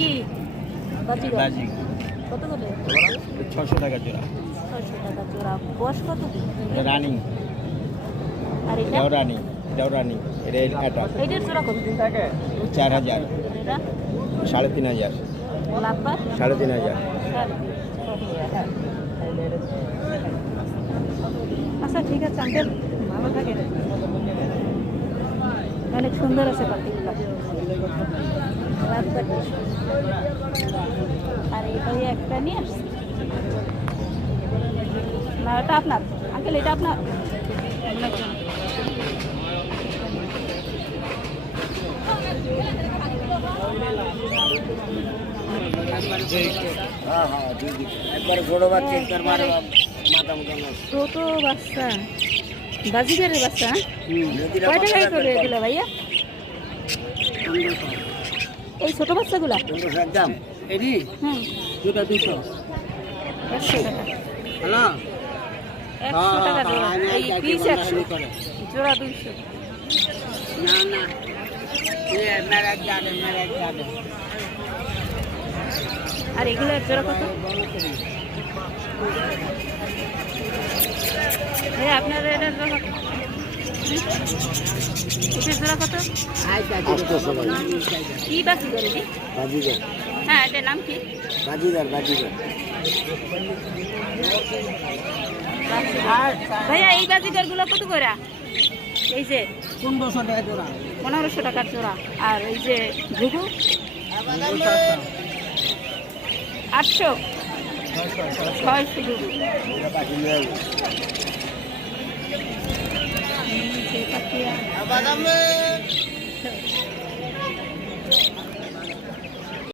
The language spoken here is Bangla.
কি? বাজি কত করে? ছশো টাকা জোড়া। ছয়শো টাকা জোড়া। বয়স কত দিন রানিং। আর এটা? রানিং এটাও রানিং। এটা এটা জোড়া কত? দিন চার হাজার। এটা? সাড়ে তিন হাজার। লাভবার? সাড়ে তিন হাজার। আচ্ছা ঠিক আছে আঙ্কেল ভালো থাকে অনেক সুন্দর আছে পাখিগুলো। আর এটা ওই একটা নিয়ে আসছি না এটা আপনার আঙ্কেল এটা আপনার আপনার জন্য। হ্যাঁ হ্যাঁ একবার বড় বাচ্চা একবার মাথা মতো ছোট বাচ্চা বাজিগারের বাচ্চা হ্যাঁ? কয় টাকায় করে এগুলো ভাইয়া এই ছোট বাচ্চাগুলো? একদম। হুম। দুটো দুশো। একশো টাকা। এই জোড়া দুশো না না। আর এগুলো এক জোড়া কত? হ্যাঁ আপনার এটা এটার জোড়া কত? কি বাকি করে হ্যাঁ এটার নাম কি? বাজিগার আর ভাইয়া, এই বাজিগারগুলো কত করে? এই যে পনেরোশো টাকা জোড়া পনেরোশো টাকার জোড়া। আর এই যে ঘুঘু? আটশো? ছয়শো ঘুঘু। এই যে পাখি আর-